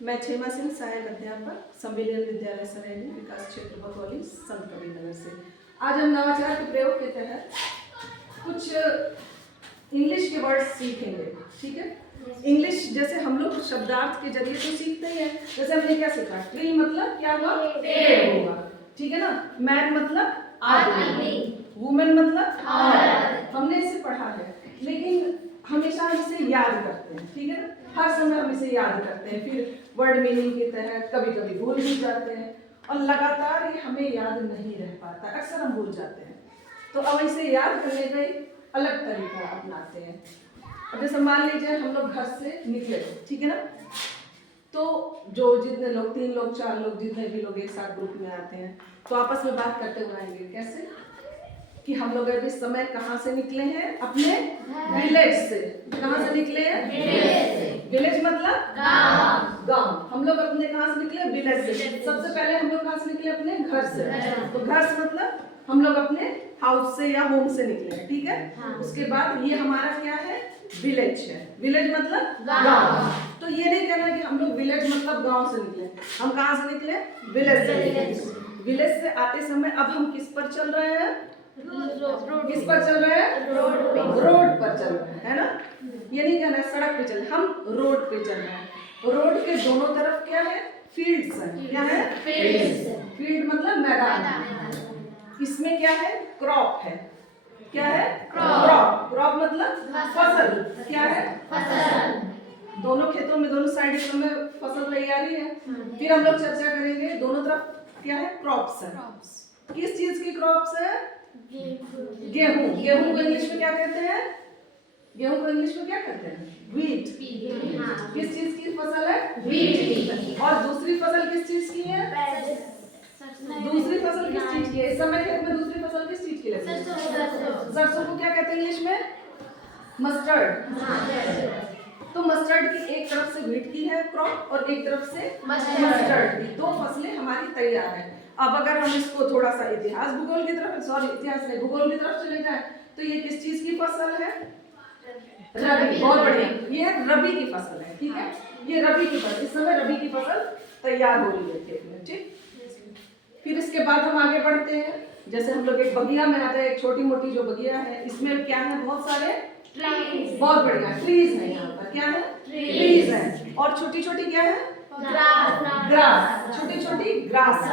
मैं क्षेमा सिंह सहायक अध्यापक संविलियन विद्यालय सरेली विकास क्षेत्र भगौली संत कबीरनगर से। आज हम नवाचार के प्रयोग के तहत कुछ इंग्लिश के वर्ड सीखेंगे। ठीक है, इंग्लिश जैसे हम लोग शब्दार्थ के जरिए तो सीखते ही हैं। जैसे हमने क्या सीखा, ट्री मतलब क्या हुआ, पेड़ हुआ। ठीक है ना, मैन मतलब आदमी, वुमेन मतलब औरत। हमने इसे पढ़ा है, लेकिन हमेशा हम इसे याद करते हैं। ठीक है ना, हर समय हम इसे याद करते हैं, फिर वर्ड मीनिंग के तहत कभी कभी भूल भी जाते हैं और लगातार ये हमें याद नहीं रह पाता, अक्सर हम भूल जाते हैं। तो अब इसे याद करने का एक अलग तरीका अपनाते हैं। अब जैसे मान लीजिए हम लोग घर से निकले, ठीक है ना, तो जो जितने लोग 3 लोग 4 लोग जितने भी लोग एक साथ ग्रुप में आते हैं तो आपस में बात करते हुए आएंगे। कैसे कि हम लोग अभी समय कहाँ से निकले हैं, अपने विलेज से। कहाँ से निकले हैं, विलेज मतलब गांव। हम लोग अपने कहाँ से निकले, विलेज से। सबसे पहले हम लोग कहाँ से निकले, अपने घर से। तो घर से मतलब हम लोग अपने हाउस से या होम से निकले हैं। ठीक है, उसके बाद ये हमारा क्या है, विलेज है। विलेज मतलब गांव। तो ये नहीं कहना कि हम लोग विलेज मतलब गांव से निकले, हम कहाँ से निकले, विलेज से निकले। विलेज से आते समय अब हम किस पर चल रहे हैं, किस पर चल रहे हैं, रोड पर चल रहे हैं, है ना। ये नहीं कहना है सड़क पे चल, हम रोड पे चल रहे हैं। रोड के दोनों तरफ क्या है, फील्ड्स हैं। क्या है, फील्ड मतलब मैदान। इसमें क्या है, क्रॉप है। क्या है, क्रॉप। क्रॉप मतलब फसल। क्या है, फसल। दोनों खेतों में, दोनों साइड में फसल तैयारी है। फिर हम लोग चर्चा करेंगे, दोनों तरफ क्या है, क्रॉप्स है। किस चीज की क्रॉप्स है, गेहूं। गेहूं को इंग्लिश में क्या कहते हैं, गेहूं को इंग्लिश में क्या कहते हैं, व्हीट। किस चीज की फसल है, व्हीट। और दूसरी फसल किस चीज की है, दूसरी फसल किस चीज की है, इस समय खेत में दूसरी फसल किस चीज की लगी है, सरसों को क्या कहते हैं इंग्लिश में, मस्टर्ड। तो मस्टर्ड की एक तरफ से व्हीट की है क्रॉप और एक तरफ से मस्टर्ड की, 2 फसलें हमारी तैयार है। अब अगर हम इसको थोड़ा सा इतिहास भूगोल की तरफ, सॉरी इतिहास नहीं भूगोल की तरफ चले जाए तो ये किस चीज की फसल है, रबी। बहुत बढ़िया, ये रबी की फसल है। ठीक है, ये रबी की फसल, इस समय रबी की फसल तैयार हो रही है खेत में। ठीक, फिर इसके बाद हम आगे बढ़ते हैं। जैसे हम लोग एक बगिया में आते हैं, एक छोटी मोटी जो बगिया है, इसमें क्या है, बहुत सारे ट्रीज। बहुत बढ़िया, ट्रीज है। यहाँ पर क्या है, ट्रीज है। और छोटी छोटी क्या है, ग्रास। छोटी छोटी ग्रास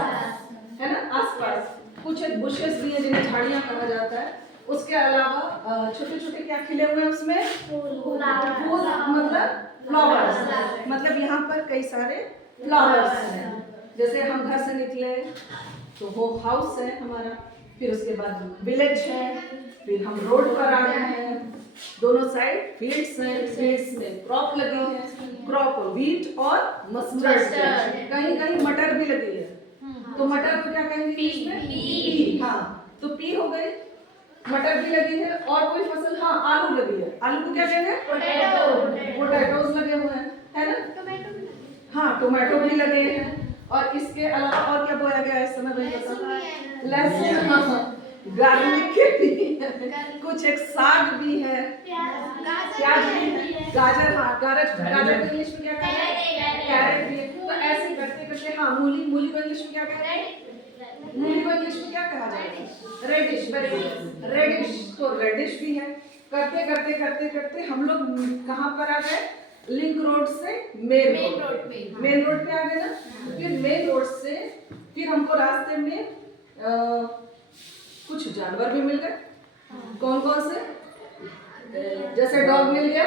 है ना। आसपास कुछ एक बुशेस भी है जिन्हें झाड़ियां कहा जाता है। उसके अलावा छोटे छोटे क्या खिले हुए हैं उसमें, फूल मतलब फ्लावर्स। मतलब यहाँ पर कई सारे फ्लावर्स हैं। जैसे हम घर से निकले तो वो हाउस है हमारा, फिर उसके बाद विलेज है, फिर हम रोड पर आ गए हैं, दोनों साइड फील्ड्स हैं, फील्ड्स में क्रॉप लगी है, क्रॉप व्हीट और मस्टर्ड। कहीं कहीं मटर भी लगी है, तो मटर को क्या कहेंगे इसमें, पी। हाँ, तो पी हो गई, मटर भी लगी है। और कोई फसल, हाँ आलू लगी है, आलू को क्या कहेंगे, पोटैटोज लगे हुए हैं, है ना। हाँ, टोमेटो भी लगे हैं। और इसके अलावा और क्या बोया गया है इस समय, लहसुन, गार्लिक भी है, कुछ एक साग भी है, प्याज भी है, गाजर। हाँ, गाजर को इंग्लिश में क्या कहते हैं, कैरेट भी है। तो ऐसे करते करते, हाँ मूली, मूली को इंग्लिश में क्या कहते हैं, मूली को इंग्लिश में क्या कहा जाता है, रेडिश। रेडिश, तो रेडिश भी है। करते करते करते करते हम लोग कहाँ पर आ गए, लिंक रोड से मेन रोड पे। मेन रोड पे आ गए ना। फिर मेन रोड से फिर हमको रास्ते में कुछ जानवर भी मिल गए। कौन कौन से, जैसे डॉग मिल गया,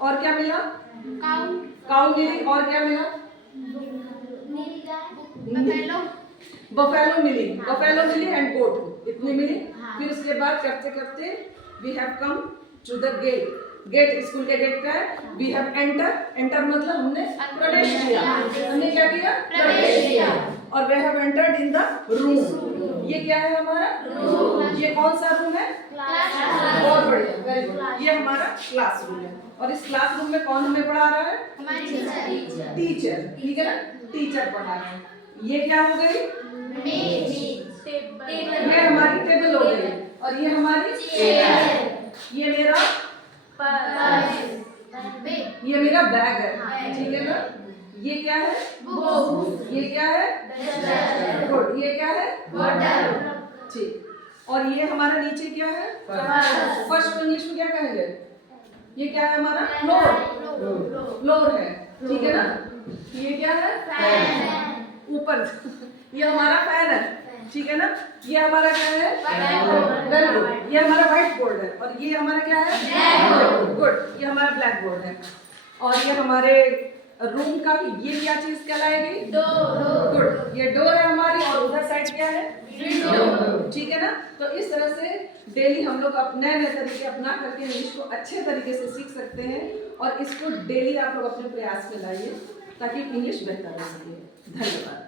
और क्या मिला, काऊ मिली, और क्या मिला, बफेलो मिली, बफेलो मिली एंड गोट, इतनी मिली। फिर उसके बाद करते करते we have come to the gate. Gate school के गेट का है। वी हैव एंटर मतलब हमने प्रवेश किया। हमने क्या किया, प्रवेश किया। और we have entered in the room. ये क्या है हमारा रूम। ये कौन सा रूम है, बहुत बढ़िया, वेरी गुड। ये हमारा क्लासरूम है। और इस क्लासरूम में कौन हमें पढ़ा रहा है, टीचर। ठीक है ना, टीचर पढ़ा रहे हैं। ये क्या हो गई, ये हमारी टेबल हो गई, और ये हमारी चेयर। ये मेरा बैग है। ठीक है ना, ये क्या है? बुक। ये क्या है? डस्टर। गुड। ये क्या है? बॉटल। ठीक। और ये हमारा नीचे क्या है? फर्स्ट को इंग्लिश में क्या कहेंगे? ये क्या है हमारा? फ्लोर। फ्लोर है, ठीक है ना? ये क्या है? फैन। ऊपर ये हमारा फैन है, ठीक है ना? ये हमारा क्या है? Very good. ये हमारा व्हाइट बोर्ड है और ये हमारा क्या है? Black board. गुड। ये हमारा ब्लैक बोर्ड है और ये हमारे रूम का ये क्या चीज कहलाएगी? डोर। गुड। ये डोर है हमारी और उधर साइड क्या है? विंडो। ठीक है ना? तो इस तरह से डेली हम लोग नए नए तरीके अपना करके इंग्लिश को अच्छे तरीके से सीख सकते हैं और इसको डेली आप लोग अपने प्रयास में लाइए ताकि इंग्लिश बेहतर हो सके। धन्यवाद।